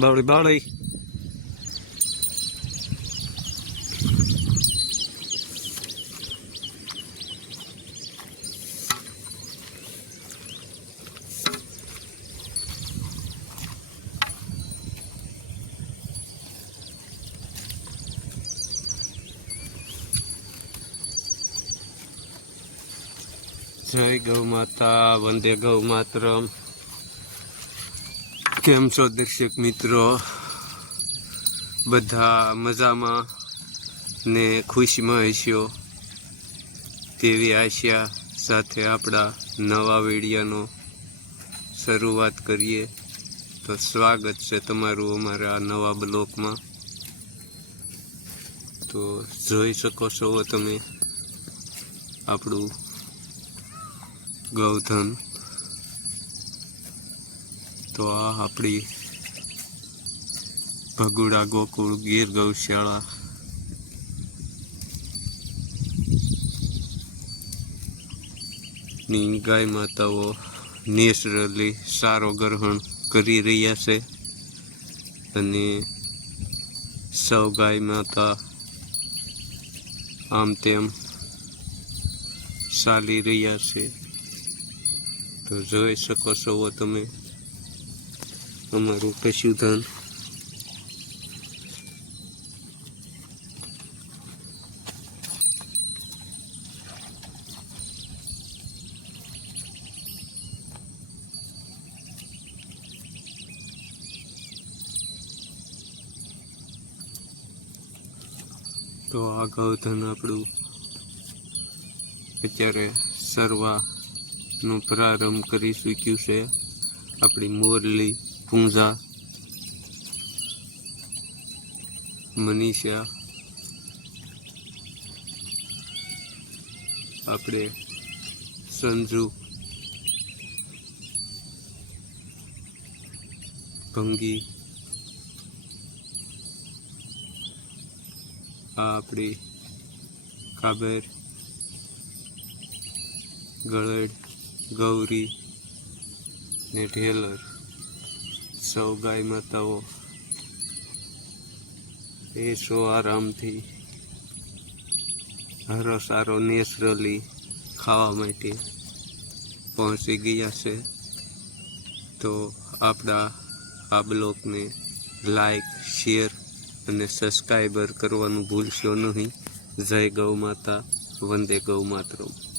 બાવળી બાવળી જય ગૌ માતા વંદે ગૌ માતરમ કેમ છો દર્શક મિત્રો? બધા મજામાં ને ખુશીમાં હશો? તેવી આશા સાથે આપણા નવા વિડીયોનો શરૂઆત કરીએ. તો સ્વાગત છે તમારું અમારા નવા બ્લોકમાં. તો જોઈ શકો છો તમે આપણું ગૌધન. તો આ આપણી ભગુડા, ગોકુળ, ગીર, ગૌશાળા. ગાય માતાઓ નેચરલી સારો ગ્રહણ કરી રહ્યા છે. અને સૌ ગાય માતા આમ તેમ ચાલી રહ્યા છે. તો જોઈ શકો છો તમે અમારું પશુધન. તો આ ગૌધન આપણું અત્યારે સરવાનો પ્રારંભ કરી ચૂક્યું છે. આપણી મોરલી પૂંજા મનીષા આપણે સંજુ ભંગી આ આપણી કાબર ગળડ ગૌરી ને ઢેલર. સૌ ગાય માતાઓ, એ સો આરામથી હરો સારો નેચરલી ખાવા માટે પહોંચી ગયા છે. તો આપણા આ બ્લોગને લાઈક, શેર અને સબસ્ક્રાઈબર કરવાનું ભૂલશો નહીં. જય ગૌ માતા, વંદે ગૌ માતરમ.